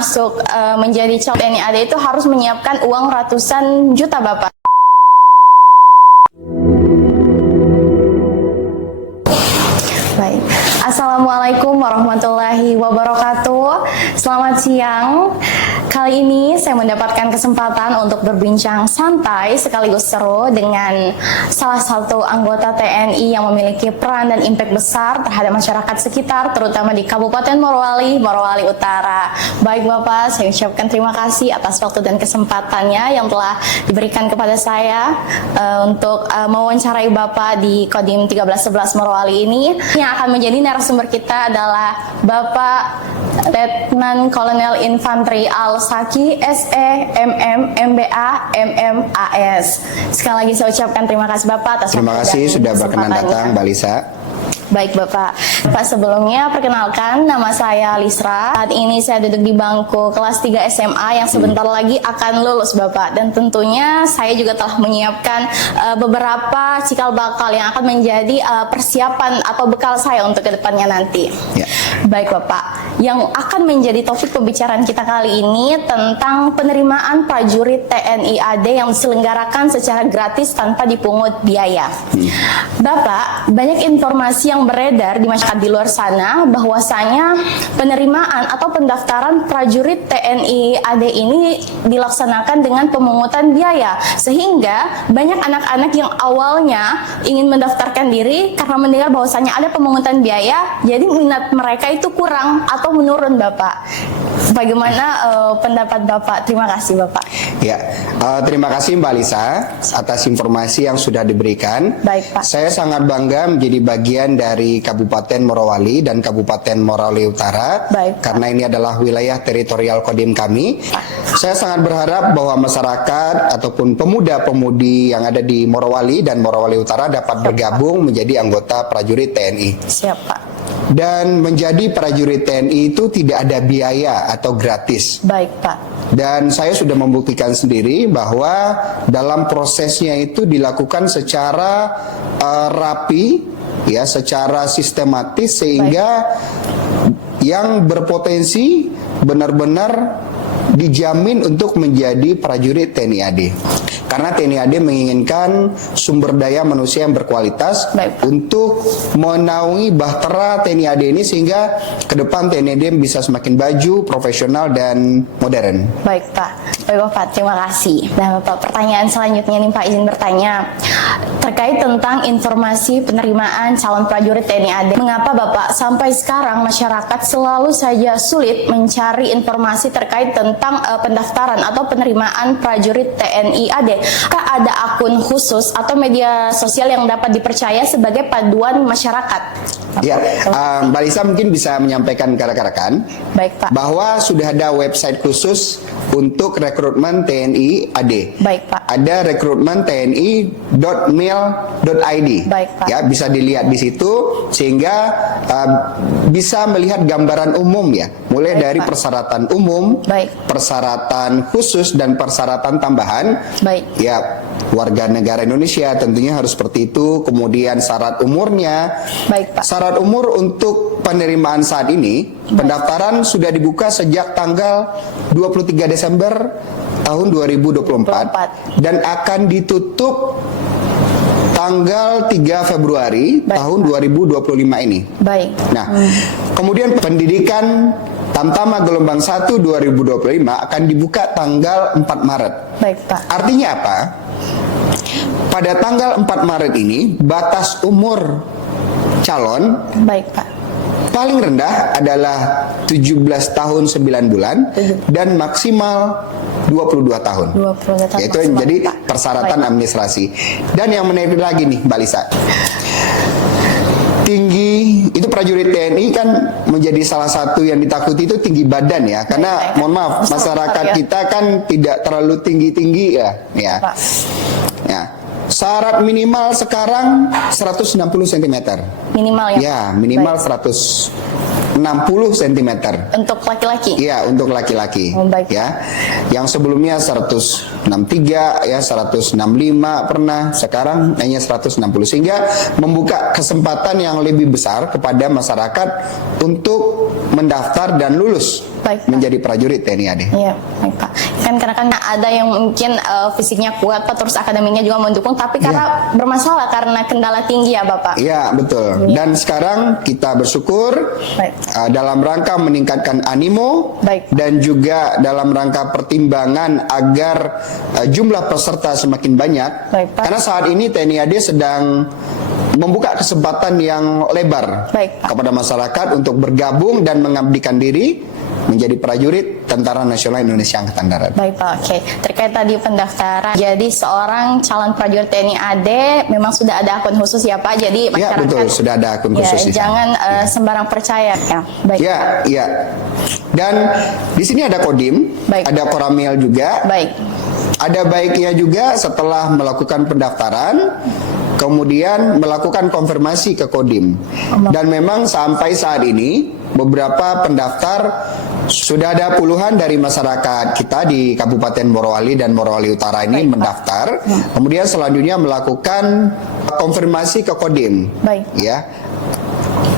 masuk menjadi calon TNI AD itu harus menyiapkan uang ratusan juta, Bapak. Baik. Assalamualaikum warahmatullahi wabarakatuh. Selamat siang. Kali ini saya mendapatkan kesempatan untuk berbincang santai sekaligus seru dengan salah satu anggota TNI yang memiliki peran dan impact besar terhadap masyarakat sekitar, terutama di Kabupaten Morowali, Morowali Utara. Baik Bapak, saya ucapkan terima kasih atas waktu dan kesempatannya yang telah diberikan kepada saya untuk mewawancarai Bapak di Kodim 1311 Morowali ini. Yang akan menjadi narasumber kita adalah Bapak Letnan Kolonel Infanteri Al-Saki SE MM MBA MMAS. Sekali lagi saya ucapkan terima kasih Bapak atas terima kasih sudah berkenan datang, Mbak Lisa. Baik Bapak. Bapak, sebelumnya perkenalkan, nama saya Lisra. Saat ini saya duduk di bangku kelas 3 SMA yang sebentar lagi akan lulus Bapak. Dan tentunya saya juga telah menyiapkan beberapa cikal bakal yang akan menjadi persiapan atau bekal saya untuk kedepannya nanti. Ya. Baik Bapak, yang akan menjadi topik pembicaraan kita kali ini tentang penerimaan prajurit TNI AD yang diselenggarakan secara gratis tanpa dipungut biaya. Bapak, banyak informasi yang beredar di masyarakat di luar sana bahwasanya penerimaan atau pendaftaran prajurit TNI AD ini dilaksanakan dengan pemungutan biaya, sehingga banyak anak-anak yang awalnya ingin mendaftarkan diri karena mendengar bahwasanya ada pemungutan biaya, jadi minat mereka itu kurang atau menurun Bapak. Bagaimana pendapat Bapak? Terima kasih Bapak. Ya, terima kasih Mbak Lisa atas informasi yang sudah diberikan. Baik Pak. Saya sangat bangga menjadi bagian dari Kabupaten Morowali dan Kabupaten Morowali Utara. Baik, karena ini adalah wilayah teritorial Kodim kami. Saya sangat berharap bahwa masyarakat ataupun pemuda-pemudi yang ada di Morowali dan Morowali Utara dapat bergabung menjadi anggota prajurit TNI. Siap Pak. Dan menjadi prajurit TNI itu tidak ada biaya atau gratis. Baik Pak. Dan saya sudah membuktikan sendiri bahwa dalam prosesnya itu dilakukan secara rapi, ya, secara sistematis, sehingga yang berpotensi benar-benar dijamin untuk menjadi prajurit TNI AD. Karena TNI AD menginginkan sumber daya manusia yang berkualitas untuk menaungi bahtera TNI AD ini, sehingga ke depan TNI AD bisa semakin baju, profesional, dan modern. Baik Pak. Baik Bapak, terima kasih. Nah Bapak, pertanyaan selanjutnya nih Pak, izin bertanya terkait tentang informasi penerimaan calon prajurit TNI AD. Mengapa Bapak sampai sekarang masyarakat selalu saja sulit mencari informasi terkait tentang pendaftaran atau penerimaan prajurit TNI AD? Apakah ada akun khusus atau media sosial yang dapat dipercaya sebagai paduan masyarakat? Ya, Mbak Lisa mungkin bisa menyampaikan ke rekan-rekan bahwa sudah ada website khusus untuk rekrutmen TNI AD. Baik Pak. Ada rekrutmen tni.mil.id. Baik Pak. Ya, bisa dilihat di situ sehingga bisa melihat gambaran umum, ya, mulai dari persyaratan umum, persyaratan khusus, dan persyaratan tambahan. Ya, warga negara Indonesia tentunya harus seperti itu. Kemudian syarat umurnya. Baik Pak. Syarat umur untuk penerimaan saat ini, pendaftaran sudah dibuka sejak tanggal 23 Desember tahun 2024 dan akan ditutup tanggal 3 Februari tahun 2025 ini. Baik. Nah, kemudian pendidikan Tamtama gelombang 1 2025 akan dibuka tanggal 4 Maret. Baik Pak. Artinya apa? Pada tanggal 4 Maret ini batas umur calon paling rendah adalah 17 tahun 9 bulan dan maksimal 22 tahun. 22 tahun. Yaitu jadi persyaratan administrasi. Dan yang menarik lagi nih Mbak Lisa, tinggi itu prajurit TNI kan menjadi salah satu yang ditakuti itu tinggi badan, ya, karena mohon maaf masyarakat kita kan tidak terlalu tinggi-tinggi, ya. Syarat minimal sekarang 160 cm. Minimal, ya? Ya, minimal 160 cm. Untuk laki-laki? Iya, untuk laki-laki. Ya. Yang sebelumnya 163, ya, 165 pernah, sekarang hanya 160, sehingga membuka kesempatan yang lebih besar kepada masyarakat untuk mendaftar dan lulus Baik, Pak. menjadi prajurit TNI AD. Iya, baik Pak. Kan karena kan ada yang mungkin fisiknya kuat Pak, terus akademinya juga mendukung, tapi karena bermasalah karena kendala tinggi ya Bapak. Iya, betul. Dan sekarang kita bersyukur Baik. dalam rangka meningkatkan animo Baik. dan juga dalam rangka pertimbangan agar jumlah peserta semakin banyak. Baik, Pak. Karena saat ini TNI AD sedang membuka kesempatan yang lebar Baik, Pak. kepada masyarakat untuk bergabung dan mengabdikan diri menjadi prajurit Tentara Nasional Indonesia Angkatan Darat. Baik Pak, oke. Terkait tadi pendaftaran, jadi seorang calon prajurit TNI AD memang sudah ada akun khusus ya Pak, jadi Ya, masyarakat betul, sudah ada akun ya, khusus di sana. jangan sembarang percaya ya. Baik. Ya, iya. Dan di sini ada Kodim, Baik. ada Koramil juga. Baik. Ada baiknya juga setelah melakukan pendaftaran, kemudian melakukan konfirmasi ke Kodim. Dan memang sampai saat ini beberapa pendaftar sudah ada puluhan dari masyarakat kita di Kabupaten Morowali dan Morowali Utara ini Baik, Pak. mendaftar. Kemudian selanjutnya melakukan konfirmasi ke Kodim. Baik. Ya.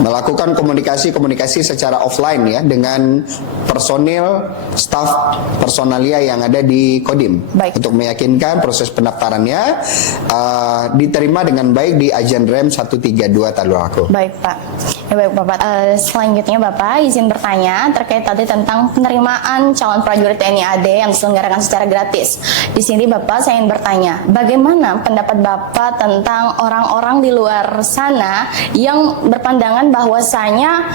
Melakukan komunikasi secara offline ya dengan personil staf personalia yang ada di Kodim. Baik. Untuk meyakinkan proses pendaftarannya diterima dengan baik di Ajen Rem 132 Tadulako. Baik Pak. Ya, baik Bapak. Selanjutnya Bapak izin bertanya terkait tadi tentang penerimaan calon prajurit TNI AD yang diselenggarakan secara gratis. Di sini Bapak saya ingin bertanya, bagaimana pendapat Bapak tentang orang-orang di luar sana yang berpandangan bahwasanya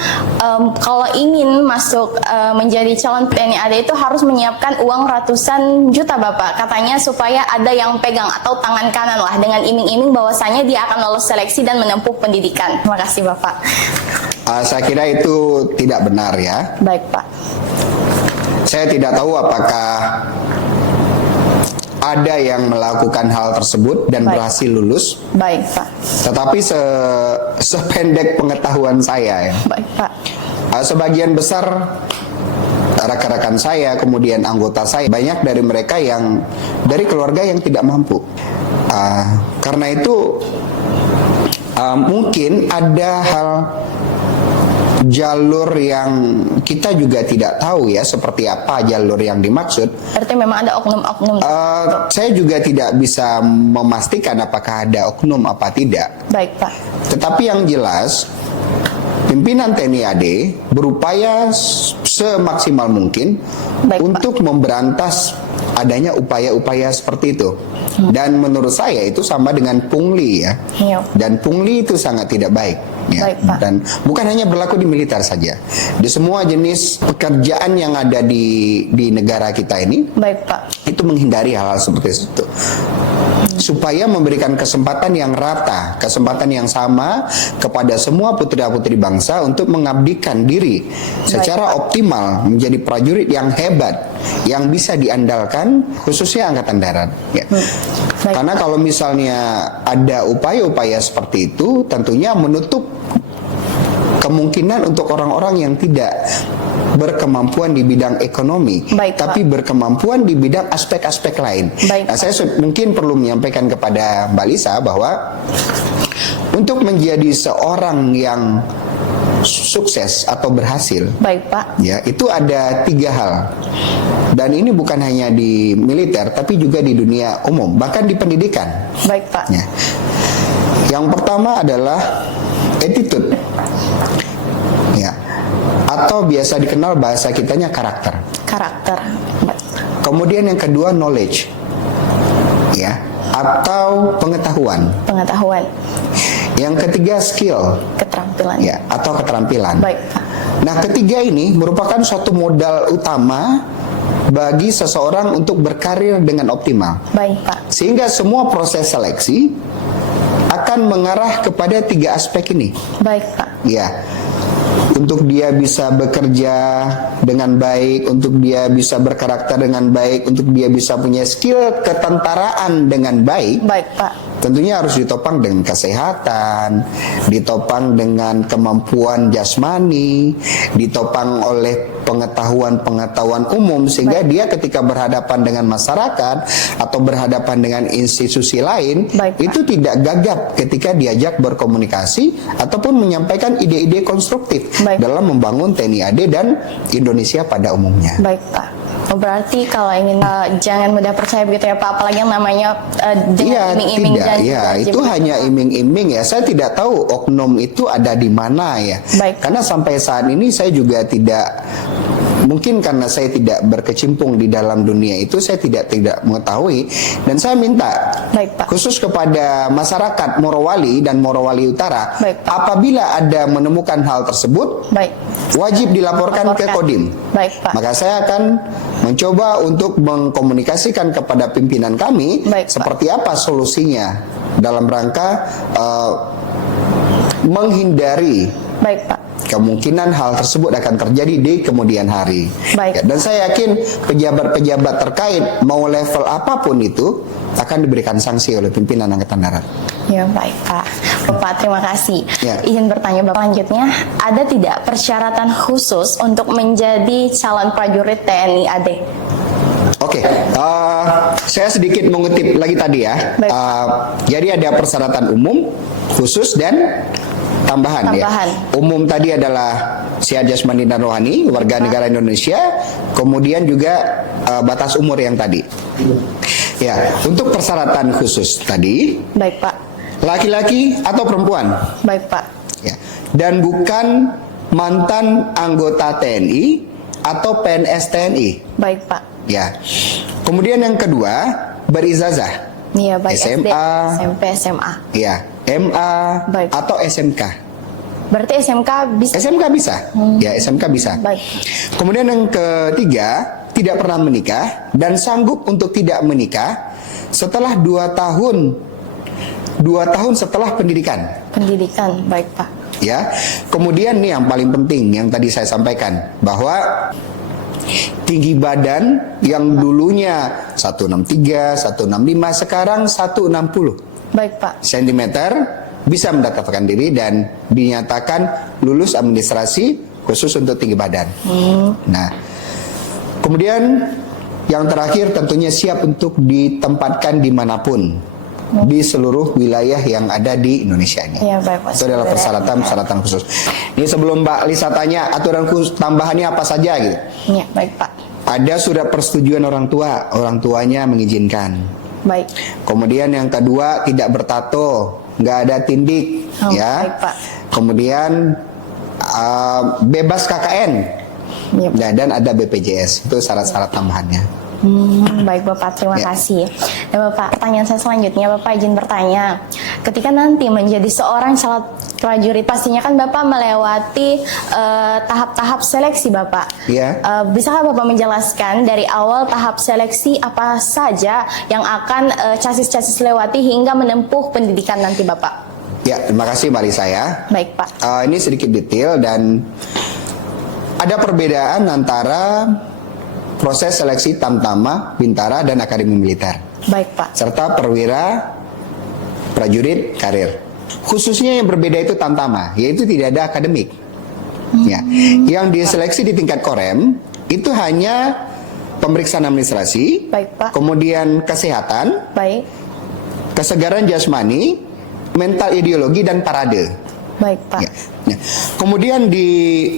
kalau ingin masuk menjadi calon TNI AD itu harus menyiapkan uang ratusan juta Bapak. Katanya supaya ada yang pegang atau tangan kanan lah dengan iming-iming bahwasanya dia akan lolos seleksi dan menempuh pendidikan. Terima kasih Bapak. Saya kira itu tidak benar ya. Baik Pak. Saya tidak tahu apakah ada yang melakukan hal tersebut dan Baik. berhasil lulus. Baik Pak. Tetapi sependek pengetahuan saya ya. Baik Pak. Sebagian besar rekan-rekan saya, kemudian anggota saya, banyak dari mereka yang dari keluarga yang tidak mampu. Karena itu mungkin ada hal jalur yang kita juga tidak tahu ya seperti apa jalur yang dimaksud. Berarti memang ada oknum-oknum. Saya juga tidak bisa memastikan apakah ada oknum apa tidak. Baik Pak. Tetapi yang jelas pimpinan TNI AD berupaya semaksimal mungkin Baik, untuk memberantas adanya upaya-upaya seperti itu. Dan menurut saya itu sama dengan pungli ya. Iya. Dan pungli itu sangat tidak baik. Ya. Baik, Pak. Dan bukan hanya berlaku di militer saja. Di semua jenis pekerjaan yang ada di negara kita ini, Baik Pak. itu menghindari hal-hal seperti itu. Supaya memberikan kesempatan yang rata, kesempatan yang sama kepada semua putra-putri bangsa untuk mengabdikan diri secara optimal menjadi prajurit yang hebat, yang bisa diandalkan khususnya Angkatan Darat. Ya. Baik. Karena kalau misalnya ada upaya-upaya seperti itu, tentunya menutup kemungkinan untuk orang-orang yang tidak berkemampuan di bidang ekonomi, Baik, tapi berkemampuan di bidang aspek-aspek lain. Baik, Nah, saya mungkin perlu menyampaikan kepada Mbak Lisa bahwa untuk menjadi seorang yang sukses atau berhasil, Baik Pak. ya itu ada 3 hal. Dan ini bukan hanya di militer, tapi juga di dunia umum, bahkan di pendidikan. Baik Pak. Ya. Yang pertama adalah attitude, ya, atau biasa dikenal bahasa kitanya karakter. Karakter. Baik. Kemudian yang kedua knowledge, ya, atau pengetahuan. Pengetahuan. Yang ketiga skill, Keterampilan. ya, atau keterampilan. Baik Pak. Nah, ketiga ini merupakan suatu modal utama bagi seseorang untuk berkarir dengan optimal. Baik Pak. Sehingga semua proses seleksi akan mengarah kepada 3 aspek ini. Baik Pak. Ya, untuk dia bisa bekerja dengan baik, untuk dia bisa berkarakter dengan baik, untuk dia bisa punya skill ketentaraan dengan baik, Baik Pak. tentunya harus ditopang dengan kesehatan, ditopang dengan kemampuan jasmani, ditopang oleh pengetahuan-pengetahuan umum, sehingga dia ketika berhadapan dengan masyarakat atau berhadapan dengan institusi lain, itu tidak gagap ketika diajak berkomunikasi ataupun menyampaikan ide-ide konstruktif dalam membangun TNI AD dan Indonesia pada umumnya. Baik Pak. Oh, berarti kalau ingin jangan mudah percaya begitu ya Pak, apalagi yang namanya jangan iming-iming janji. Iya, itu hanya iming-iming ya. Saya tidak tahu oknum itu ada di mana ya. Karena sampai saat ini saya juga tidak, mungkin karena saya tidak berkecimpung di dalam dunia itu, saya tidak mengetahui. Dan saya minta khusus kepada masyarakat Morowali dan Morowali Utara, apabila ada menemukan hal tersebut, wajib dilaporkan ke Kodim. Maka saya akan mencoba untuk mengkomunikasikan kepada pimpinan kami seperti apa solusinya dalam rangka menghindari kemungkinan hal tersebut akan terjadi di kemudian hari. Ya, dan saya yakin pejabat-pejabat terkait mau level apapun itu akan diberikan sanksi oleh pimpinan Angkatan Darat. Ya, baik Pak. Bapak, terima kasih. Ya. Izin bertanya Bapak, selanjutnya, ada tidak persyaratan khusus untuk menjadi calon prajurit TNI AD? Oke, saya sedikit mengutip lagi tadi ya. Jadi ada persyaratan umum, khusus, dan tambahan. Ya. Umum tadi adalah sehat jasmani dan rohani, warga negara Indonesia, kemudian juga batas umur yang tadi. Ya, untuk persyaratan khusus tadi, baik Pak, laki-laki atau perempuan, baik Pak, ya, dan bukan mantan anggota TNI atau PNS TNI, baik Pak. Ya, kemudian yang kedua berizazah. Iya, baik. SMA, SD, SMP, SMA. Ya, MA atau SMK. Berarti SMK bisa? SMK bisa, ya SMK bisa. Baik. Kemudian yang ketiga, tidak pernah menikah dan sanggup untuk tidak menikah setelah 2 tahun setelah pendidikan. Pendidikan, baik Pak. Ya, kemudian nih yang paling penting yang tadi saya sampaikan, bahwa tinggi badan yang dulunya 163, 165, sekarang 160. Baik Pak. Sentimeter, bisa mendaftarkan diri dan dinyatakan lulus administrasi khusus untuk tinggi badan. Nah, kemudian yang terakhir tentunya siap untuk ditempatkan dimanapun di seluruh wilayah yang ada di Indonesia ini. Ya, baik, Pak. Itu adalah persyaratan khusus. Ini sebelum Mbak Lisa tanya aturan khusus tambahannya apa saja gitu. Ya, baik Pak. Ada surat persetujuan orang tuanya mengizinkan. Baik. Kemudian yang kedua, tidak bertato, nggak ada tindik, ya. Baik Pak. Kemudian bebas KKN, Yep. nah, dan ada BPJS. Itu syarat-syarat tambahannya. Baik Bapak, terima kasih. Dan Bapak, pertanyaan saya selanjutnya, Bapak izin bertanya, ketika nanti menjadi seorang calon prajurit, pastinya kan Bapak melewati tahap-tahap seleksi Bapak. Iya. Bisakah Bapak menjelaskan dari awal tahap seleksi apa saja yang akan casis-casis lewati hingga menempuh pendidikan nanti Bapak? Ya, terima kasih Mbak Lisa ya. Baik Pak. Ini sedikit detail dan ada perbedaan antara proses seleksi Tamtama, Bintara, dan Akademi Militer. Baik Pak. Serta perwira, prajurit, karir. Khususnya yang berbeda itu Tamtama, yaitu tidak ada akademik. Ya. Yang diseleksi di tingkat Korem itu hanya pemeriksaan administrasi, baik Pak, kemudian kesehatan, baik, kesegaran jasmani, mental ideologi, dan parade. Baik Pak. Ya. Nah, kemudian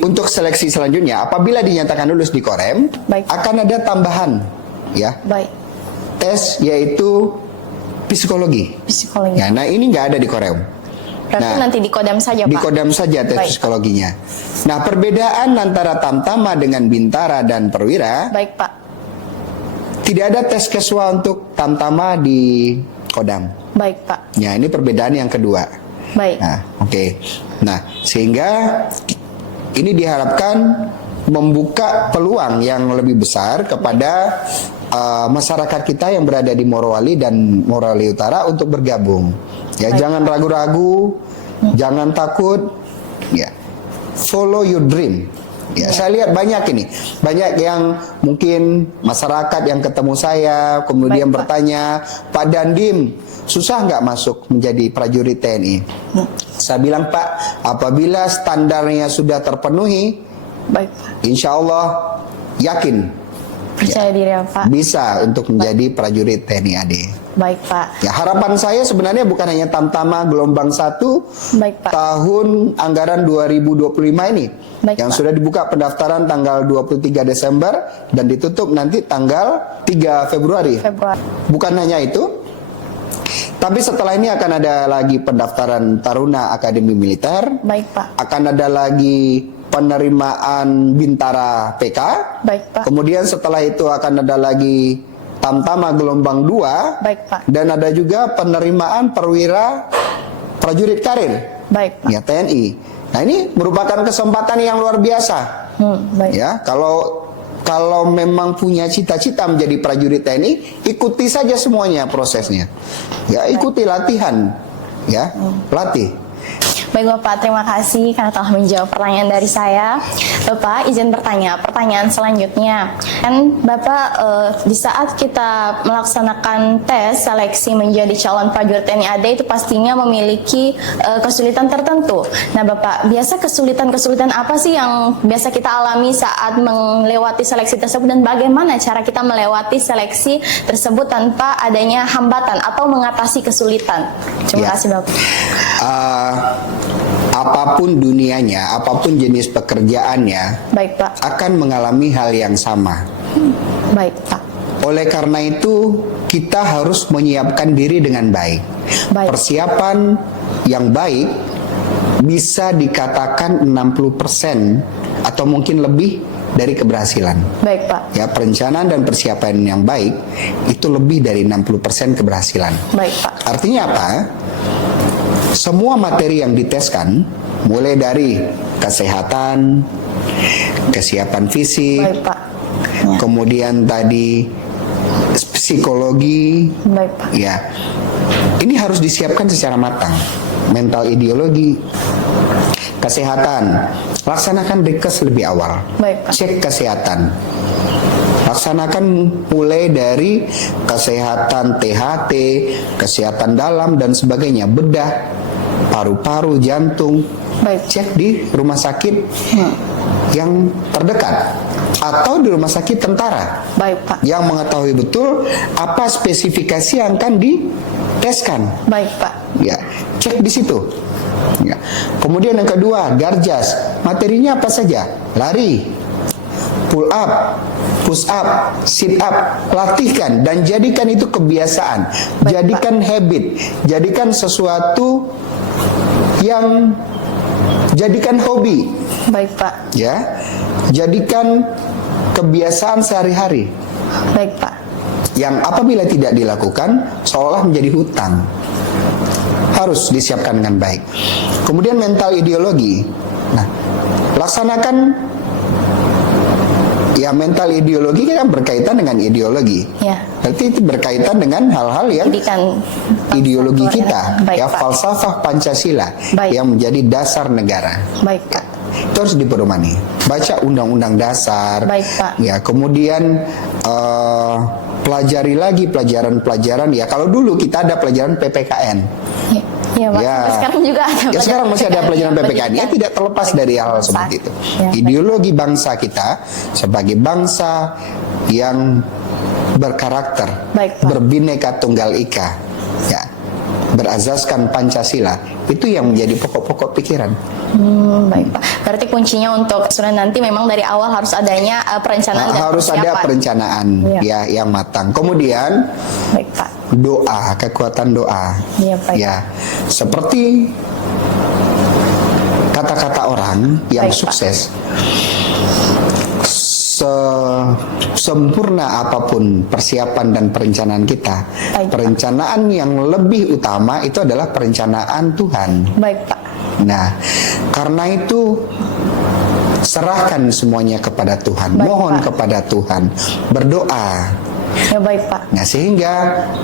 untuk seleksi selanjutnya, apabila dinyatakan lulus di Korem, baik, akan ada tambahan, ya, baik, tes yaitu psikologi. Psikologi. Ya, nah ini nggak ada di Korem. Berarti nanti di Kodam saja Pak. Di Kodam saja tes baik, psikologinya. Nah, perbedaan antara Tamtama dengan Bintara dan Perwira, baik Pak, tidak ada tes keswa untuk Tamtama di Kodam. Baik Pak. Ya, ini perbedaan yang kedua. Baik. Nah, oke. Nah, sehingga ini diharapkan membuka peluang yang lebih besar kepada masyarakat kita yang berada di Morowali dan Morowali Utara untuk bergabung. Ya, baik, jangan ragu-ragu, jangan takut. Ya, follow your dream. Ya, saya lihat banyak ini, banyak yang mungkin masyarakat yang ketemu saya kemudian Baik, Pak. bertanya, Pak Dandim, susah nggak masuk menjadi prajurit TNI? Saya bilang, Pak, apabila standarnya sudah terpenuhi, Baik, Pak. insya Allah yakin Percaya diri ya, Pak. bisa untuk menjadi prajurit TNI AD. Baik, Pak. Ya, harapan saya sebenarnya bukan hanya Tamtama gelombang 1 Baik, Pak. tahun anggaran 2025 ini, Baik, yang Pak. sudah dibuka pendaftaran tanggal 23 Desember dan ditutup nanti tanggal 3 Februari. Februari. Bukan hanya itu, tapi setelah ini akan ada lagi pendaftaran Taruna Akademi Militer, Baik, Pak. akan ada lagi penerimaan Bintara PK, Baik, Pak. kemudian setelah itu akan ada lagi Tamtama gelombang 2, Baik, Pak. dan ada juga penerimaan perwira prajurit karir, Baik, Pak. ya TNI. Nah, ini merupakan kesempatan yang luar biasa. Baik. Ya, kalau memang punya cita-cita menjadi prajurit TNI, ikuti saja semuanya prosesnya. Ya, ikuti latihan. Ya, latih. Baik Bapak, terima kasih karena telah menjawab pertanyaan dari saya. Bapak, izin bertanya, pertanyaan selanjutnya. Kan Bapak, di saat kita melaksanakan tes seleksi menjadi calon prajurit TNI AD itu pastinya memiliki kesulitan tertentu. Nah Bapak, biasa kesulitan-kesulitan apa sih yang biasa kita alami saat melewati seleksi tersebut, dan bagaimana cara kita melewati seleksi tersebut tanpa adanya hambatan atau mengatasi kesulitan? Terima Ya. kasih Bapak. Apapun dunianya, apapun jenis pekerjaannya, Baik Pak. akan mengalami hal yang sama. Baik Pak. Oleh karena itu, kita harus menyiapkan diri dengan baik. Baik. Persiapan yang baik bisa dikatakan 60% atau mungkin lebih dari keberhasilan. Baik Pak. Ya, perencanaan dan persiapan yang baik itu lebih dari 60% keberhasilan. Baik Pak. Artinya apa? Semua materi yang diteskan, mulai dari kesehatan, kesiapan fisik, Baik Pak. kemudian tadi psikologi, Baik Pak. ya, ini harus disiapkan secara matang. Mental, ideologi, kesehatan, laksanakan dinkes lebih awal. Baik Pak. Cek kesehatan. Laksanakan mulai dari kesehatan THT, kesehatan dalam dan sebagainya, bedah, paru-paru, jantung. Baik. Cek di rumah sakit yang terdekat atau di rumah sakit tentara Baik Pak. yang mengetahui betul apa spesifikasi yang akan diteskan. Baik Pak. Ya, cek di situ. Ya. Kemudian yang kedua, Garjas. Materinya apa saja? Lari, pull up, push up, sit up, latihkan dan jadikan itu kebiasaan. Baik, Jadikan habit, jadikan sesuatu yang jadikan hobi, Baik Pak. ya. Jadikan kebiasaan sehari-hari. Baik Pak. Yang apabila tidak dilakukan seolah menjadi hutang. Harus disiapkan dengan baik. Kemudian mental ideologi. Nah, laksanakan. Ya, mental ideologi kan berkaitan dengan ideologi. Ya. Berarti itu berkaitan dengan hal-hal yang Pendidikan ideologi bangsa kita, Baik ya, Pak. falsafah Pancasila Baik. yang menjadi dasar negara. Baik Pak. Itu harus dipedomani. Baca undang-undang dasar. Baik, Pak. Ya, kemudian pelajari lagi pelajaran-pelajaran. Ya, kalau dulu kita ada pelajaran PPKN. Iya Pak. Ya. Sampai sekarang juga ada. Ya, sekarang masih ada pelajaran PPKN. Ya, tidak terlepas dari hal Baik, seperti Pak. itu. Ya, Ideologi bangsa kita sebagai bangsa yang berkarakter, Baik, Pak. berbineka tunggal ika, ya, berazaskan Pancasila, itu yang menjadi pokok-pokok pikiran. Baik Pak. Berarti kuncinya untuk sudah nanti memang dari awal harus adanya perencanaan dan Harus ada persiapan. perencanaan Iya. ya yang matang. Kemudian Baik Pak. doa, kekuatan doa. Iya, baik. Ya, seperti kata-kata orang yang Baik, Pak. sukses. Sempurna apapun persiapan dan perencanaan kita, Baik, Pak. perencanaan yang lebih utama itu adalah perencanaan Tuhan. Baik Pak. Nah, karena itu serahkan semuanya kepada Tuhan, Baik, mohon Pak. kepada Tuhan, berdoa. Ya baik Pak. Nah, sehingga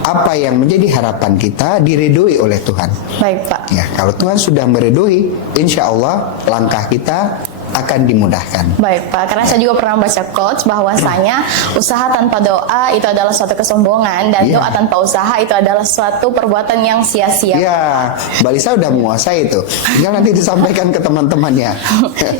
apa yang menjadi harapan kita diridhoi oleh Tuhan. Baik Pak. Ya, kalau Tuhan sudah meridhoi, insya Allah langkah kita akan dimudahkan. Baik Pak, karena saya juga pernah baca quotes bahwasanya usaha tanpa doa itu adalah suatu kesombongan dan doa tanpa usaha itu adalah suatu perbuatan yang sia-sia. Ya, Mbak Lisa udah menguasai itu. Tinggal nanti disampaikan ke teman-temannya.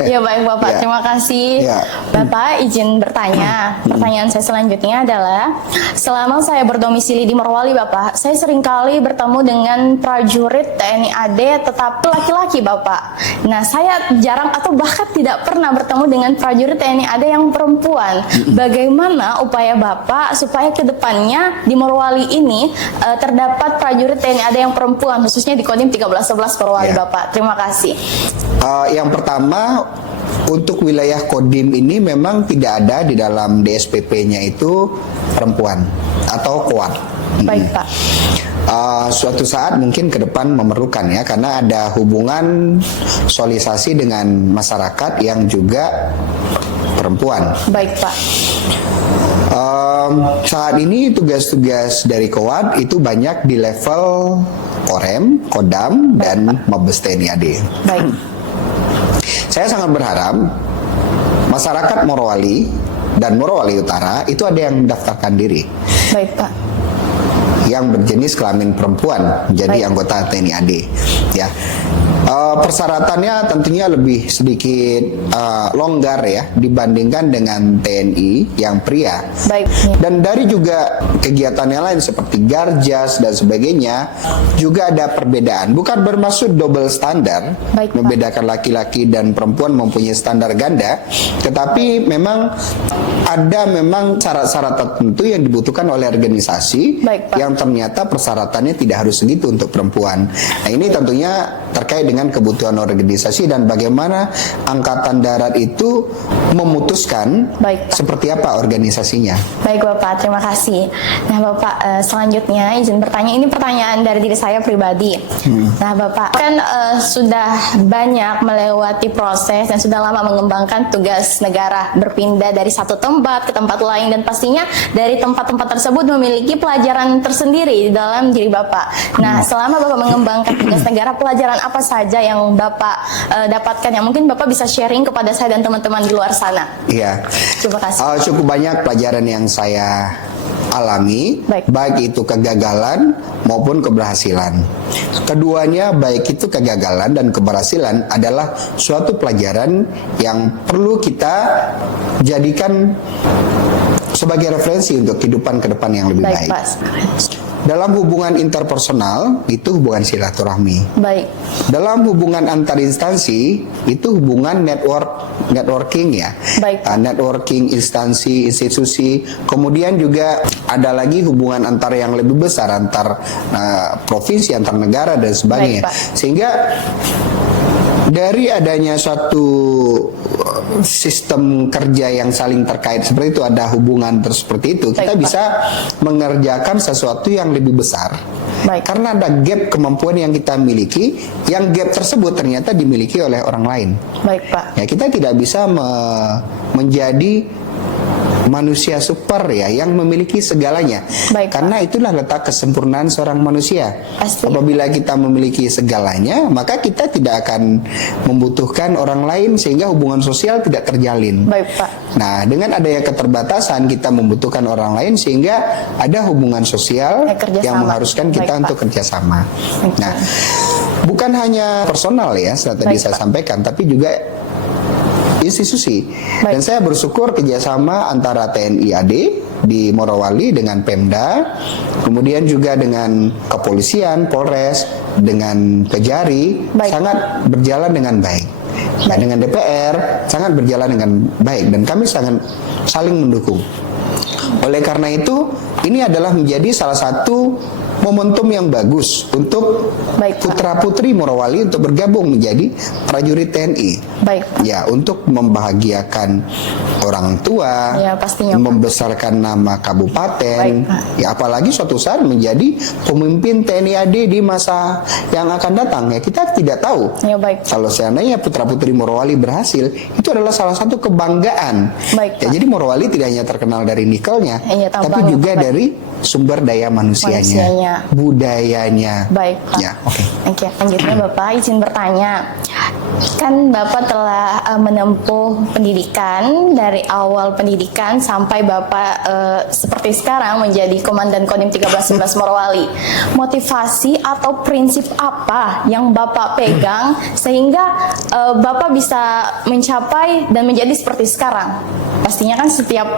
Ya baik Bapak, Ya. terima kasih. Ya. Bapak izin bertanya. Pertanyaan saya selanjutnya adalah, selama saya berdomisili di Morowali Bapak, saya seringkali bertemu dengan prajurit TNI AD tetapi laki-laki Bapak. Nah, saya jarang atau bahkan tidak pernah bertemu dengan prajurit TNI AD yang perempuan. Bagaimana upaya Bapak supaya kedepannya di Morowali ini terdapat prajurit TNI AD yang perempuan, khususnya di Kodim 1311 Morowali Ya. Bapak? Terima kasih. Yang pertama, untuk wilayah Kodim ini memang tidak ada di dalam DSPP-nya itu perempuan atau kuat. Baik Pak. Suatu saat mungkin ke depan memerlukan ya, karena ada hubungan sosialisasi dengan masyarakat yang juga perempuan. Baik Pak. Saat ini tugas-tugas dari Kowat itu banyak di level Korem, Kodam, dan Mabes TNI AD. Baik. Saya sangat berharap masyarakat Morowali dan Morowali Utara itu ada yang mendaftarkan diri Baik Pak. yang berjenis kelamin perempuan menjadi anggota TNI AD. Ya, persyaratannya tentunya lebih sedikit longgar ya dibandingkan dengan TNI yang pria. Baik. Dan dari juga kegiatan yang lain seperti Garjas dan sebagainya juga ada perbedaan. Bukan bermaksud double standar, Baik, Pak. membedakan laki-laki dan perempuan mempunyai standar ganda, tetapi memang ada syarat-syarat tertentu yang dibutuhkan oleh organisasi. Baik, Pak. Yang ternyata persyaratannya tidak harus segitu untuk perempuan. Nah, ini tentunya terkait dengan kebutuhan organisasi dan bagaimana Angkatan Darat itu memutuskan Baik, Pak. seperti apa organisasinya. Baik Bapak, terima kasih. Nah Bapak, selanjutnya izin bertanya, ini pertanyaan dari diri saya pribadi. Nah Bapak, kan sudah banyak melewati proses dan sudah lama mengembangkan tugas negara, berpindah dari satu tempat ke tempat lain, dan pastinya dari tempat-tempat tersebut memiliki pelajaran tersendiri di dalam diri Bapak. Nah, selama Bapak mengembangkan tugas negara, pelajaran apa saja yang Bapak dapatkan yang mungkin Bapak bisa sharing kepada saya dan teman-teman di luar sana? Iya. Terima kasih. Cukup banyak pelajaran yang saya alami, baik itu kegagalan maupun keberhasilan. Keduanya, baik itu kegagalan dan keberhasilan, adalah suatu pelajaran yang perlu kita jadikan sebagai referensi untuk kehidupan ke depan yang lebih baik. Pak. Dalam hubungan interpersonal itu hubungan silaturahmi. Baik. Dalam hubungan antar instansi itu hubungan networking ya. Baik. Networking instansi, institusi. Kemudian juga ada lagi hubungan antar yang lebih besar, antar provinsi, antar negara dan sebagainya. Baik, Pak. Sehingga dari adanya suatu sistem kerja yang saling terkait seperti itu, ada hubungan seperti itu, kita Baik, bisa mengerjakan sesuatu yang lebih besar. Baik. Karena ada gap kemampuan yang kita miliki, yang gap tersebut ternyata dimiliki oleh orang lain. Baik Pak. Ya, kita tidak bisa menjadi manusia super ya yang memiliki segalanya. Baik, karena itulah letak kesempurnaan seorang manusia. Pasti. Apabila kita memiliki segalanya, maka kita tidak akan membutuhkan orang lain sehingga hubungan sosial tidak terjalin. Baik Pak. Nah, dengan adanya keterbatasan kita membutuhkan orang lain sehingga ada hubungan sosial kerjasama. yang mengharuskan kita Baik, untuk Pak. kerjasama. Baik, Nah, bukan hanya personal ya, tadi Baik, saya Pak. sampaikan, tapi juga institusi. Baik. Dan saya bersyukur kerjasama antara TNI AD di Morowali dengan Pemda, kemudian juga dengan kepolisian, Polres, dengan Kejari, Baik. sangat berjalan dengan baik. Nah, Baik. dengan DPR sangat berjalan dengan baik dan kami sangat saling mendukung. Oleh karena itu, ini adalah menjadi salah satu momentum yang bagus untuk Baik, Pak. putra-putri Morowali untuk bergabung menjadi prajurit TNI. Baik Pak. Ya, untuk membahagiakan orang tua, Ya, pastinya, Pak. membesarkan nama kabupaten. Baik, Pak. Ya, apalagi suatu saat menjadi pemimpin TNI AD di masa yang akan datang. Ya, kita tidak tahu. Ya, baik. Kalau seandainya putra-putri Morowali berhasil, itu adalah salah satu kebanggaan. Baik, Ya, Pak. jadi Morowali tidak hanya terkenal dari nikelnya, Iya, tapi tambangnya, juga Pak. dari sumber daya manusianya. budayanya. Baik, Pak. Ya, oke. Oke, lanjutnya Bapak izin bertanya. Kan Bapak telah menempuh pendidikan dari awal pendidikan sampai Bapak seperti sekarang menjadi Komandan Kodim 1311 Morowali. Motivasi atau prinsip apa yang Bapak pegang sehingga Bapak bisa mencapai dan menjadi seperti sekarang? Pastinya kan setiap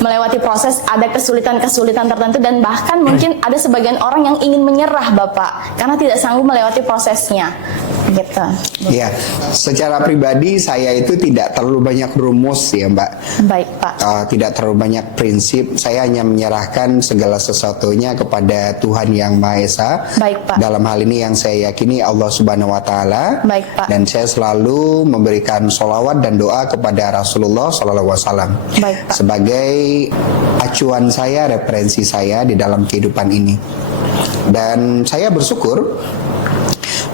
melewati proses ada kesulitan-kesulitan tertentu dan bahkan mungkin ada sebagian orang yang ingin menyerah Bapak karena tidak sanggup melewati prosesnya. Gitu. Ya, secara pribadi saya itu tidak terlalu banyak rumus ya Mbak. Baik Pak. Tidak terlalu banyak prinsip. Saya hanya menyerahkan segala sesuatunya kepada Tuhan Yang Maha Esa. Baik Pak. Dalam hal ini yang saya yakini Allah Subhanahu Wa Taala. Baik Pak. Dan saya selalu memberikan sholawat dan doa kepada Rasulullah Sallallahu Alaihi Wasallam. Baik Pak. Sebagai acuan saya, referensi saya di dalam kehidupan ini. Dan saya bersyukur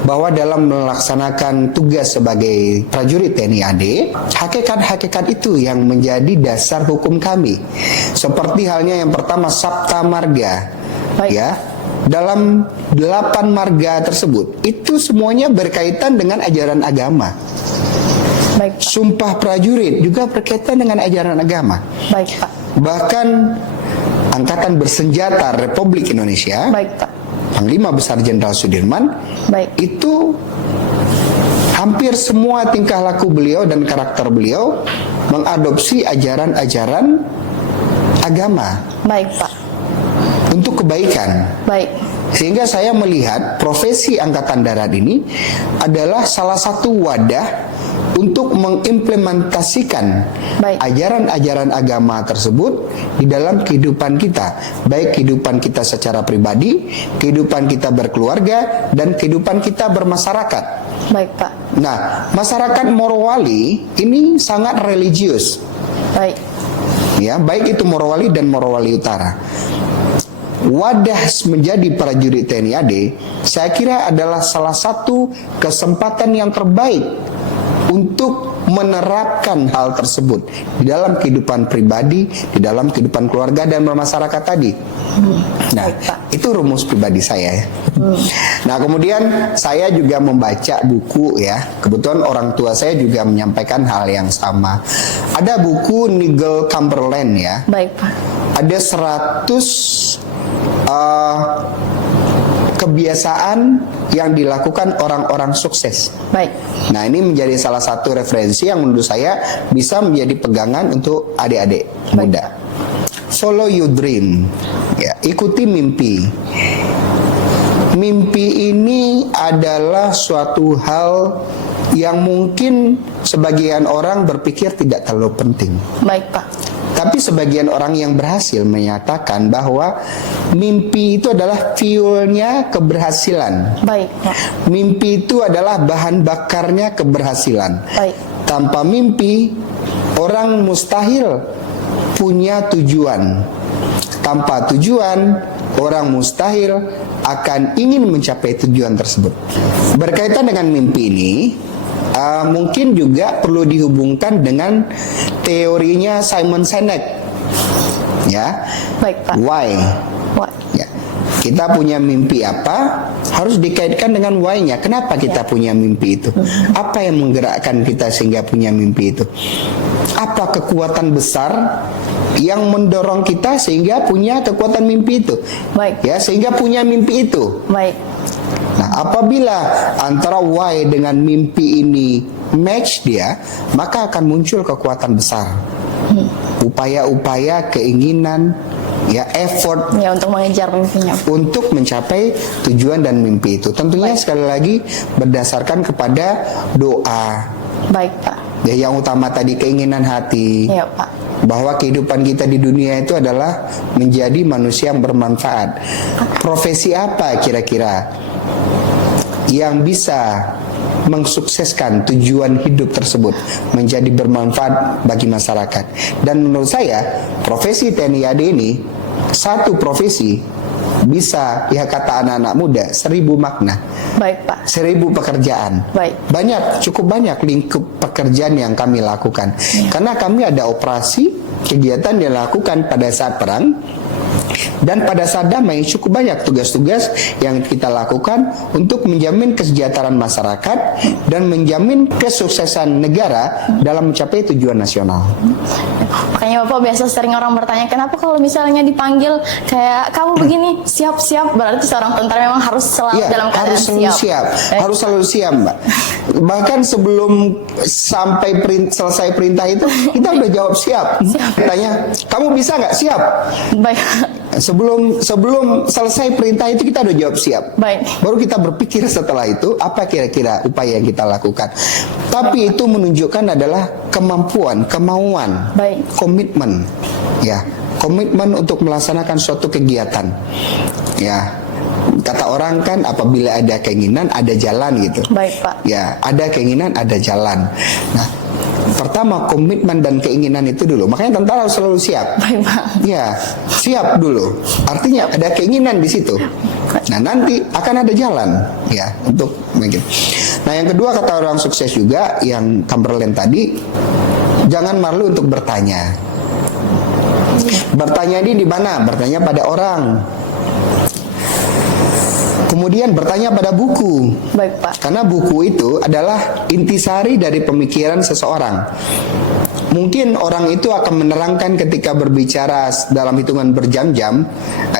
bahwa dalam melaksanakan tugas sebagai prajurit TNI AD, hakikat-hakikat itu yang menjadi dasar hukum kami. Seperti halnya yang pertama Sabta Marga. Baik. Ya. Dalam 8 marga tersebut, itu semuanya berkaitan dengan ajaran agama. Baik Pak. Sumpah prajurit juga berkaitan dengan ajaran agama. Baik Pak. Bahkan Angkatan Bersenjata Republik Indonesia, Baik Pak. Panglima Besar Jenderal Sudirman, Baik. itu hampir semua tingkah laku beliau dan karakter beliau mengadopsi ajaran-ajaran agama Baik Pak. untuk kebaikan. Baik. Sehingga saya melihat profesi Angkatan Darat ini adalah salah satu wadah untuk mengimplementasikan Baik. ajaran-ajaran agama tersebut di dalam kehidupan kita, baik kehidupan kita secara pribadi, kehidupan kita berkeluarga, dan kehidupan kita bermasyarakat. Baik Pak. Nah, masyarakat Morowali ini sangat religius, Baik. ya, baik itu Morowali dan Morowali Utara. Wadah menjadi prajurit TNI AD, saya kira adalah salah satu kesempatan yang terbaik untuk menerapkan hal tersebut di dalam kehidupan pribadi, di dalam kehidupan keluarga dan bermasyarakat tadi. Nah, itu rumus pribadi saya ya. Nah, kemudian saya juga membaca buku ya. Kebetulan orang tua saya juga menyampaikan hal yang sama. Ada buku Nigel Cumberland ya. Baik Pak. Ada 100 kebiasaan yang dilakukan orang-orang sukses. Baik. Nah, ini menjadi salah satu referensi yang menurut saya bisa menjadi pegangan untuk adik-adik muda. Follow your dream. Ya, ikuti mimpi. Mimpi ini adalah suatu hal yang mungkin sebagian orang berpikir tidak terlalu penting. Baik Pak. Tapi sebagian orang yang berhasil menyatakan bahwa mimpi itu adalah fuelnya keberhasilan. Baik Pak. Mimpi itu adalah bahan bakarnya keberhasilan. Baik. Tanpa mimpi, orang mustahil punya tujuan. Tanpa tujuan, orang mustahil akan ingin mencapai tujuan tersebut. Berkaitan dengan mimpi ini, mungkin juga perlu dihubungkan dengan teorinya Simon Sinek, ya. Baik Pak. Why? Why? Ya. Kita punya mimpi apa harus dikaitkan dengan why-nya. Kenapa kita punya mimpi itu? Apa yang menggerakkan kita sehingga punya mimpi itu? Apa kekuatan besar yang mendorong kita sehingga punya kekuatan mimpi itu? Baik. Ya, sehingga punya mimpi itu. Baik. Nah, apabila antara why dengan mimpi ini match dia, maka akan muncul kekuatan besar. Upaya-upaya, keinginan, ya, effort Ya, untuk mengejar mimpinya. untuk mencapai tujuan dan mimpi itu. Tentunya sekali lagi berdasarkan kepada doa. Baik Pak. Ya, yang utama tadi keinginan hati. Ya Pak. Bahwa kehidupan kita di dunia itu adalah menjadi manusia yang bermanfaat. Profesi apa kira-kira yang bisa mensukseskan tujuan hidup tersebut menjadi bermanfaat bagi masyarakat? Dan menurut saya profesi TNI AD ini satu profesi bisa, ya kata anak-anak muda, 1000 makna. Baik Pak. 1000 pekerjaan. Baik. Banyak, cukup banyak lingkup pekerjaan yang kami lakukan. Karena kami ada operasi, kegiatan yang dilakukan pada saat perang, Dan pada saat damai cukup banyak tugas-tugas yang kita lakukan untuk menjamin kesejahteraan masyarakat dan menjamin kesuksesan negara dalam mencapai tujuan nasional. Makanya Bapak biasa sering orang bertanya, kenapa kalau misalnya dipanggil kayak kamu begini, siap-siap, berarti seorang tentara memang harus selalu dalam keadaan harus selalu siap. Harus selalu siap, Mbak. Bahkan sebelum sampai selesai perintah itu, kita udah jawab siap. Tanya, kamu bisa nggak? Siap. Baik. Sebelum selesai perintah itu kita udah jawab siap. Baik. Baru kita berpikir setelah itu apa kira-kira upaya yang kita lakukan. Tapi itu menunjukkan adalah kemampuan, kemauan, komitmen, ya, komitmen untuk melaksanakan suatu kegiatan, ya. Kata orang kan apabila ada keinginan ada jalan gitu. Baik, Pak. Ya, ada keinginan ada jalan. Nah, pertama komitmen dan keinginan itu dulu. Makanya tentara harus selalu siap. Baik, Pak. Ya, siap dulu. Artinya ada keinginan di situ. Nah, nanti akan ada jalan ya untuk mungkin. Nah, yang kedua kata orang sukses juga yang Cumberland tadi, jangan malu untuk bertanya. Bertanya ini di mana? Bertanya pada orang. Kemudian bertanya pada buku. Baik, Pak. Karena buku itu adalah intisari dari pemikiran seseorang. Mungkin orang itu akan menerangkan ketika berbicara dalam hitungan berjam-jam,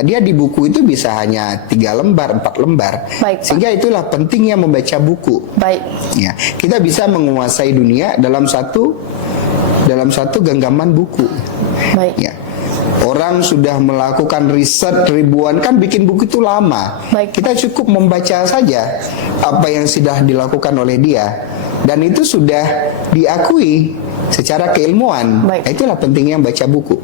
dia di buku itu bisa hanya 3 lembar, 4 lembar. Baik, Pak. Sehingga itulah pentingnya membaca buku. Baik. Ya, kita bisa menguasai dunia dalam satu genggaman buku. Baik. Ya. Orang sudah melakukan riset ribuan, kan bikin buku itu lama. Baik. Kita cukup membaca saja apa yang sudah dilakukan oleh dia, dan itu sudah diakui secara keilmuan. Baik. Nah, itulah pentingnya baca buku.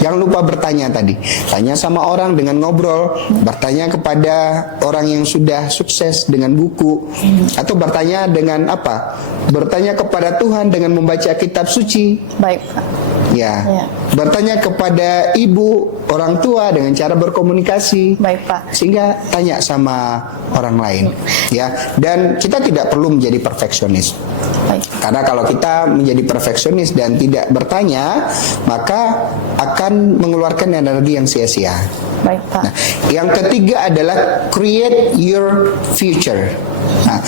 Jangan lupa bertanya tadi. Tanya sama orang dengan ngobrol, bertanya kepada orang yang sudah sukses dengan buku, atau bertanya dengan apa? Bertanya kepada Tuhan dengan membaca kitab suci. Baik, Pak. Ya. Ya. Bertanya kepada ibu, orang tua dengan cara berkomunikasi. Baik, Pak. Sehingga tanya sama orang lain. Ya. Dan kita tidak perlu menjadi perfeksionis. Baik. Karena kalau kita menjadi perfeksionis dan tidak bertanya, maka akan mengeluarkan energi yang sia-sia. Baik, Pak. Nah, yang ketiga adalah create your future. Nah,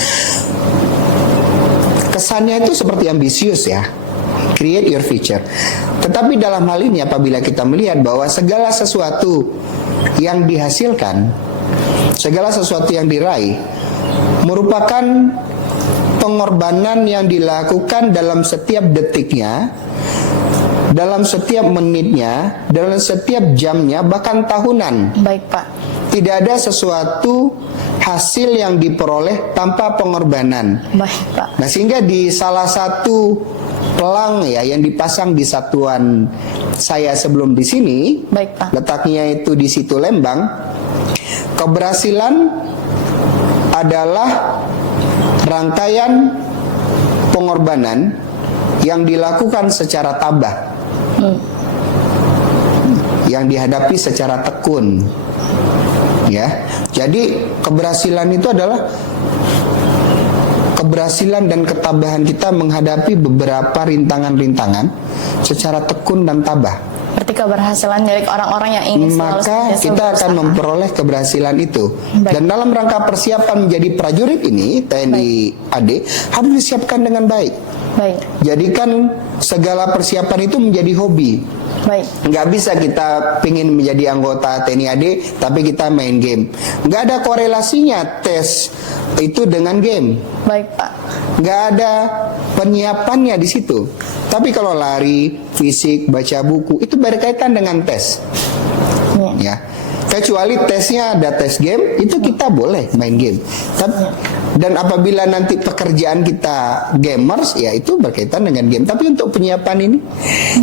kesannya itu seperti ambisius ya. Create your future. Tetapi dalam hal ini apabila kita melihat bahwa segala sesuatu yang dihasilkan, segala sesuatu yang diraih merupakan pengorbanan yang dilakukan dalam setiap detiknya, dalam setiap menitnya, dalam setiap jamnya, bahkan tahunan. Baik, Pak. Tidak ada sesuatu hasil yang diperoleh tanpa pengorbanan. Baik, Pak. Nah, sehingga di salah satu pelang ya yang dipasang di satuan saya sebelum di sini, Baik, Pak. letaknya itu di situ Lembang, keberhasilan adalah rangkaian pengorbanan yang dilakukan secara tabah, yang dihadapi secara tekun. Ya, jadi keberhasilan itu adalah keberhasilan dan ketabahan kita menghadapi beberapa rintangan-rintangan secara tekun dan tabah. Berarti keberhasilan milik orang-orang yang ingin selalu Maka senantiasa kita akan berusaha. memperoleh keberhasilan itu. Baik. Dan dalam rangka persiapan menjadi prajurit ini, TNI AD harus disiapkan dengan baik. Baik. Jadikan segala persiapan itu menjadi hobi. Baik. Nggak bisa kita pingin menjadi anggota TNI AD tapi kita main game. Nggak ada korelasinya tes itu dengan game. Baik, Pak. Nggak ada penyiapannya di situ. Tapi kalau lari, fisik, baca buku itu berkaitan dengan tes. Ya. Kecuali tesnya ada tes game, itu kita boleh main game. Dan apabila nanti pekerjaan kita gamers, ya itu berkaitan dengan game. Tapi untuk penyiapan ini,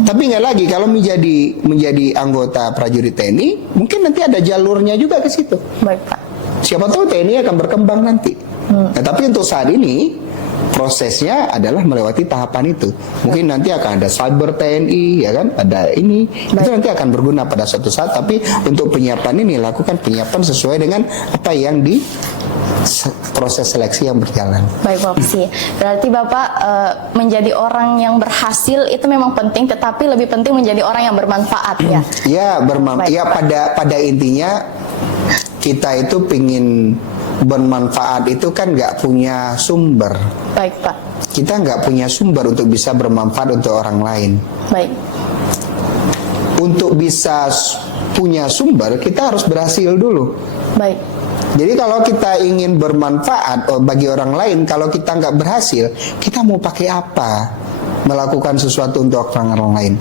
tapi nggak lagi kalau menjadi anggota prajurit TNI, mungkin nanti ada jalurnya juga ke situ. Baik, Pak. Siapa tahu TNI akan berkembang nanti. Nah, tapi untuk saat ini prosesnya adalah melewati tahapan itu. Mungkin nanti akan ada cyber TNI, ya kan? Ada ini. Itu nanti akan berguna pada suatu saat. Tapi untuk penyiapan ini, lakukan penyiapan sesuai dengan apa yang di proses seleksi yang berjalan. Baik Pak Opsi, berarti Bapak menjadi orang yang berhasil itu memang penting, tetapi lebih penting menjadi orang yang bermanfaat ya? Ya, ya pada intinya kita itu pingin bermanfaat itu kan nggak punya sumber. Baik Pak. Kita nggak punya sumber untuk bisa bermanfaat untuk orang lain. Baik. Untuk bisa punya sumber, kita harus berhasil dulu. Baik. Jadi kalau kita ingin bermanfaat bagi orang lain, kalau kita nggak berhasil, kita mau pakai apa melakukan sesuatu untuk orang lain?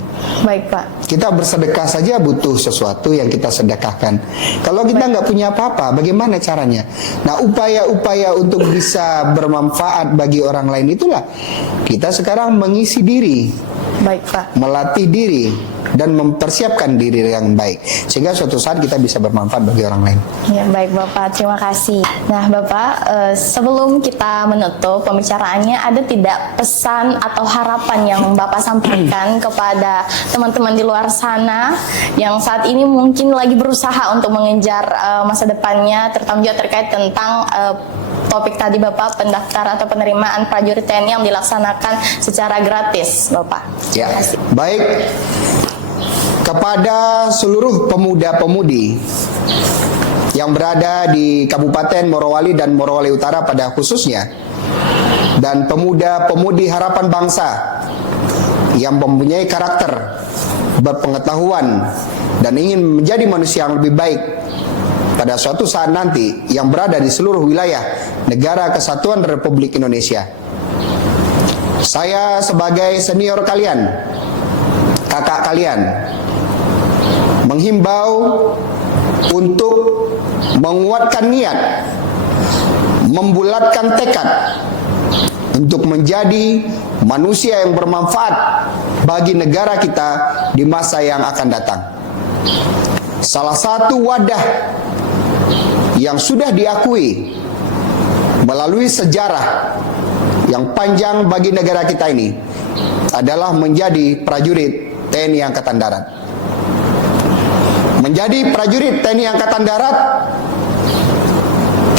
Baik Pak. Kita bersedekah saja butuh sesuatu yang kita sedekahkan. Kalau kita nggak punya apa-apa, bagaimana caranya? Nah, upaya-upaya untuk bisa bermanfaat bagi orang lain itulah kita sekarang mengisi diri. Baik Pak. Melatih diri dan mempersiapkan diri yang baik sehingga suatu saat kita bisa bermanfaat bagi orang lain. Ya, baik Bapak, terima kasih. Nah Bapak, sebelum kita menutup pembicaraannya, ada tidak pesan atau harapan yang Bapak sampaikan kepada teman-teman di luar sana yang saat ini mungkin lagi berusaha untuk mengejar masa depannya, terutama juga terkait tentang topik tadi Bapak, pendaftar atau penerimaan prajurit TNI yang dilaksanakan secara gratis, Bapak? Ya, baik. Kepada seluruh pemuda-pemudi yang berada di Kabupaten Morowali dan Morowali Utara pada khususnya, dan pemuda-pemudi harapan bangsa yang mempunyai karakter, berpengetahuan, dan ingin menjadi manusia yang lebih baik pada suatu saat nanti, yang berada di seluruh wilayah Negara Kesatuan Republik Indonesia. Saya sebagai senior kalian, kakak kalian, menghimbau untuk menguatkan niat, membulatkan tekad untuk menjadi manusia yang bermanfaat bagi negara kita di masa yang akan datang. Salah satu wadah yang sudah diakui melalui sejarah yang panjang bagi negara kita ini adalah menjadi prajurit TNI Angkatan Darat. Menjadi prajurit TNI Angkatan Darat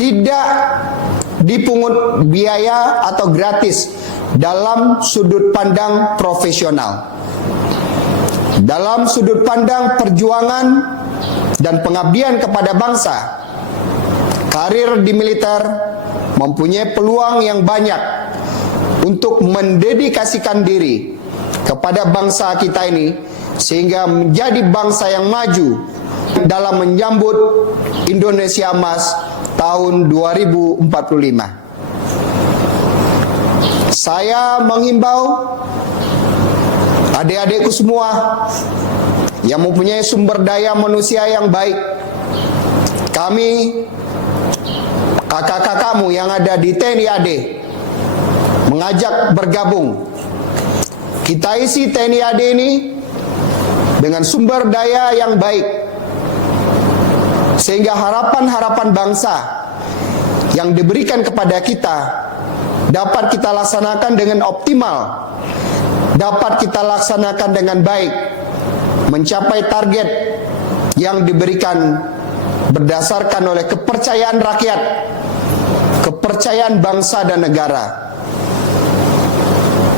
tidak dipungut biaya atau gratis dalam sudut pandang profesional. Dalam sudut pandang perjuangan dan pengabdian kepada bangsa, karir di militer mempunyai peluang yang banyak untuk mendedikasikan diri kepada bangsa kita ini sehingga menjadi bangsa yang maju dalam menyambut Indonesia Emas tahun 2045. Saya menghimbau adik-adikku semua yang mempunyai sumber daya manusia yang baik, kami kakak-kakakmu yang ada di TNI AD mengajak bergabung. Kita isi TNI AD ini dengan sumber daya yang baik, sehingga harapan-harapan bangsa yang diberikan kepada kita dapat kita laksanakan dengan optimal, dapat kita laksanakan dengan baik, mencapai target yang diberikan berdasarkan oleh kepercayaan rakyat, kepercayaan bangsa dan negara.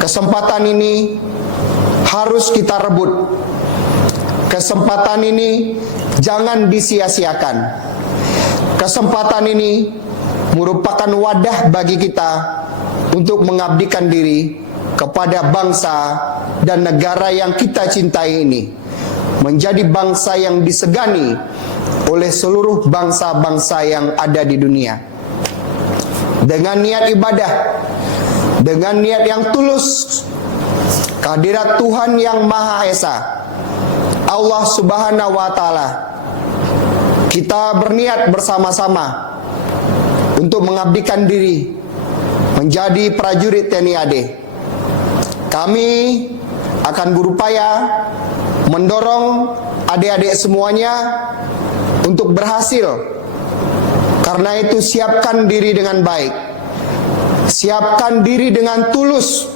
Kesempatan ini harus kita rebut. Kesempatan ini jangan disia-siakan. Kesempatan ini merupakan wadah bagi kita untuk mengabdikan diri kepada bangsa dan negara yang kita cintai ini, menjadi bangsa yang disegani oleh seluruh bangsa-bangsa yang ada di dunia. Dengan niat ibadah, dengan niat yang tulus, kehadirat Tuhan yang Maha Esa, Allah Subhanahu wa Ta'ala, kita berniat bersama-sama untuk mengabdikan diri menjadi prajurit TNI AD. Kami akan berupaya mendorong adik-adik semuanya untuk berhasil. Karena itu siapkan diri dengan baik. Siapkan diri dengan tulus,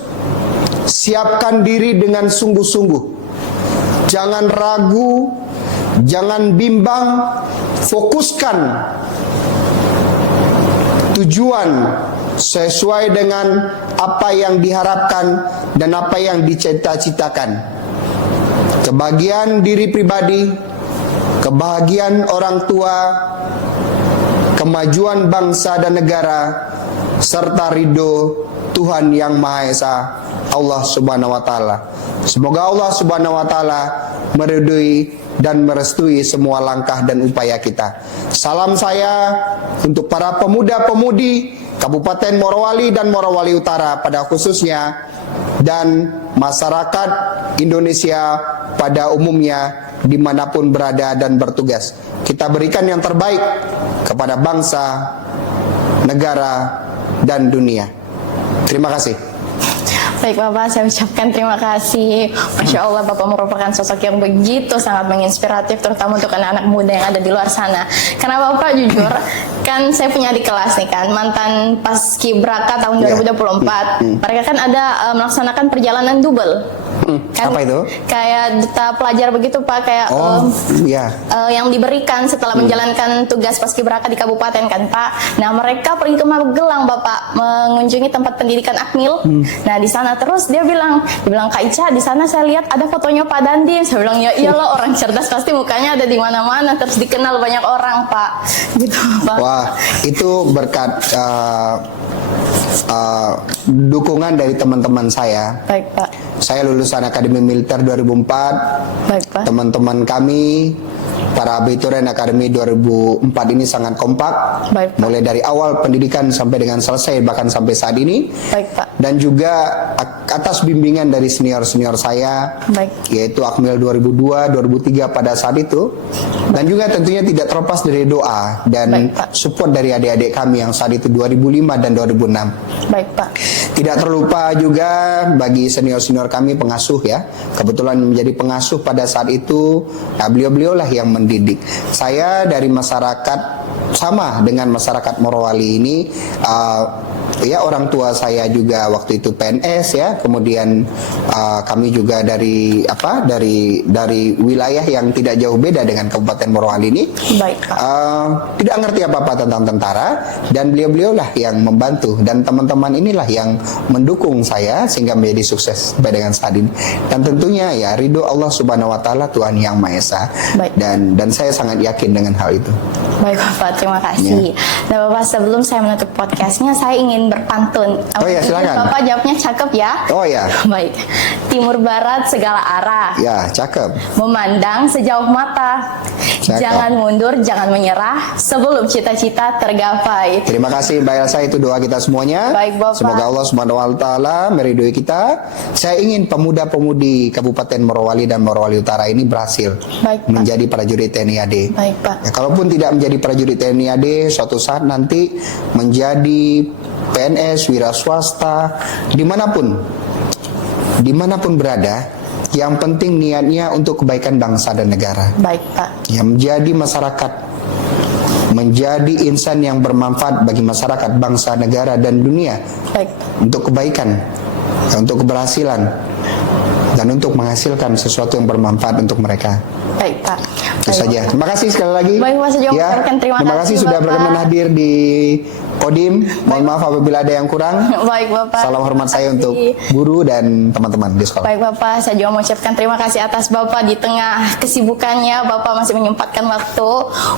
siapkan diri dengan sungguh-sungguh. Jangan ragu, jangan bimbang, fokuskan tujuan sesuai dengan apa yang diharapkan dan apa yang dicita-citakan. Kebahagiaan diri pribadi, kebahagiaan orang tua, kemajuan bangsa dan negara, serta ridho Tuhan Yang Maha Esa, Allah Subhanahu wa Ta'ala. Semoga Allah Subhanahu wa Ta'ala meridhoi dan merestui semua langkah dan upaya kita. Salam saya untuk para pemuda-pemudi Kabupaten Morowali dan Morowali Utara pada khususnya, dan masyarakat Indonesia pada umumnya dimanapun berada dan bertugas. Kita berikan yang terbaik kepada bangsa, negara, dan dunia. Terima kasih. Baik Bapak, saya ucapkan terima kasih. Masya Allah, Bapak merupakan sosok yang begitu sangat menginspiratif, terutama untuk anak-anak muda yang ada di luar sana. Karena Bapak jujur, kan saya punya di kelas nih kan, mantan Paskibraka tahun 2024. Mereka kan ada melaksanakan perjalanan double. Kan, apa itu? Kayak duta pelajar begitu Pak, kayak yang diberikan setelah menjalankan tugas Paskibraka di kabupaten kan Pak. Nah mereka pergi ke Magelang Bapak, mengunjungi tempat pendidikan Akmil. Nah di sana terus dia bilang Kak Ica, di sana saya lihat ada fotonya Pak Dandim. Saya bilang ya iyalah, orang cerdas pasti mukanya ada di mana-mana, terus dikenal banyak orang Pak. Gitu Pak. Wah, itu berkat dukungan dari teman-teman saya. Baik Pak. Saya lulusan Akademi Militer 2004. Baik Pak. Teman-teman kami, para abiturien Akademi 2004 ini sangat kompak. Baik Pak. Mulai dari awal pendidikan sampai dengan selesai, bahkan sampai saat ini. Baik Pak. Dan juga atas bimbingan dari senior-senior saya, baik, yaitu Akmil 2002, 2003 pada saat itu. Dan juga tentunya tidak terlepas dari doa dan baik, support dari adik-adik kami yang saat itu 2005 dan 2006. Baik Pak. Tidak terlupa juga bagi senior-senior kami pengasuh ya. Kebetulan menjadi pengasuh pada saat itu, beliau-beliau lah yang mendidik. Saya dari masyarakat, sama dengan masyarakat Morowali ini, ya orang tua saya juga waktu itu PNS ya, kemudian kami juga dari wilayah yang tidak jauh beda dengan Kabupaten Morowali ini. Baik Pak. Tidak ngerti apa-apa tentang tentara, dan beliau-beliau lah yang membantu, dan teman-teman inilah yang mendukung saya sehingga menjadi sukses sampai dengan saat ini. Dan tentunya ya ridho Allah Subhanahu wa Ta'ala, Tuhan Yang Maha Esa. Baik. Dan saya sangat yakin dengan hal itu. Baik Bapak, terima kasih. Nah Bapak, sebelum saya menutup podcastnya, saya ingin berpantun. Oh ya, silakan. Bapak jawabnya cakep ya. Oh ya. Baik. Timur barat segala arah. Ya, cakep. Memandang sejauh mata. Cakep. Jangan mundur, jangan menyerah sebelum cita-cita tergapai. Terima kasih Mbak Elsa, itu doa kita semuanya. Baik Bapak. Semoga Allah Subhanahu wa Ta'ala meridhoi kita. Saya ingin pemuda-pemudi Kabupaten Morowali dan Morowali Utara ini berhasil baik, Pak. menjadi prajurit TNI AD. Baik Pak. Ya, kalaupun tidak menjadi prajurit TNI AD, suatu saat nanti menjadi PNS, wira swasta, dimanapun berada, yang penting niatnya untuk kebaikan bangsa dan negara. Baik Pak. Yang menjadi masyarakat, menjadi insan yang bermanfaat bagi masyarakat, bangsa, negara, dan dunia. Baik. Untuk kebaikan, untuk keberhasilan, dan untuk menghasilkan sesuatu yang bermanfaat untuk mereka. Baik Pak. Itu saja. Terima kasih sekali lagi. Baik Pak, saya juga terima kasih sudah Bapak. berkenan hadir di Kodim. Mohon maaf apabila ada yang kurang. Baik Bapak. Salam hormat saya untuk guru dan teman-teman di sekolah. Baik Bapak, saya juga mengucapkan terima kasih atas Bapak di tengah kesibukannya. Bapak masih menyempatkan waktu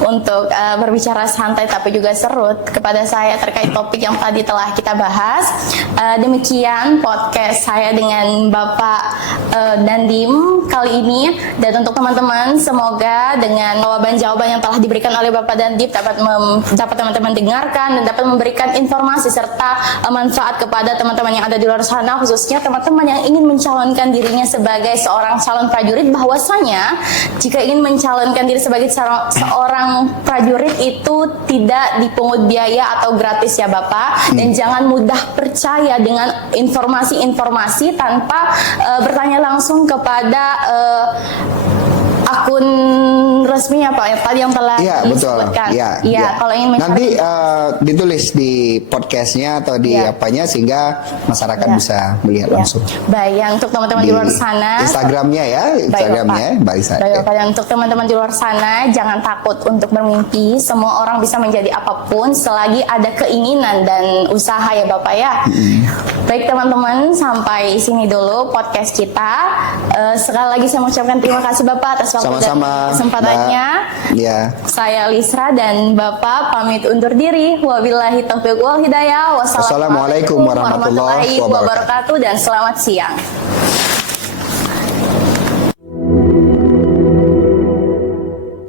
untuk berbicara santai tapi juga seru kepada saya terkait topik yang tadi telah kita bahas. Demikian podcast saya dengan Bapak Dandim kali ini. Dan untuk teman-teman, semoga dengan jawaban-jawaban yang telah diberikan oleh Bapak Dandim dapat teman-teman dengarkan dan dapat memberikan informasi serta manfaat kepada teman-teman yang ada di luar sana, khususnya teman-teman yang ingin mencalonkan dirinya sebagai seorang calon prajurit, bahwasanya jika ingin mencalonkan diri sebagai seorang prajurit itu tidak dipungut biaya atau gratis ya Bapak, dan jangan mudah percaya dengan informasi-informasi tanpa bertanya langsung kepada akun resminya Pak, tadi yang telah Iya betul. disebutkan. Iya. Iya, kalau ingin mencari nanti ditulis di podcastnya atau di Iya. apanya sehingga masyarakat Iya. bisa melihat Ya. langsung. Baik, yang untuk teman-teman di luar sana, Instagramnya ya, Instagramnya Mbak Lisa. Baik, Bapak. Dan untuk teman-teman di luar sana, jangan takut untuk bermimpi. Semua orang bisa menjadi apapun selagi ada keinginan dan usaha ya Bapak ya. Baik teman-teman, sampai sini dulu podcast kita. Sekali lagi saya mengucapkan terima kasih Bapak atas waktu dan Sama-sama, kesempatannya. Mbak. Ya. Saya Lisra dan Bapak pamit undur diri. Wabillahi taufiq wal hidayah. Wassalamualaikum warahmatullahi wabarakatuh. wabarakatuh dan selamat siang.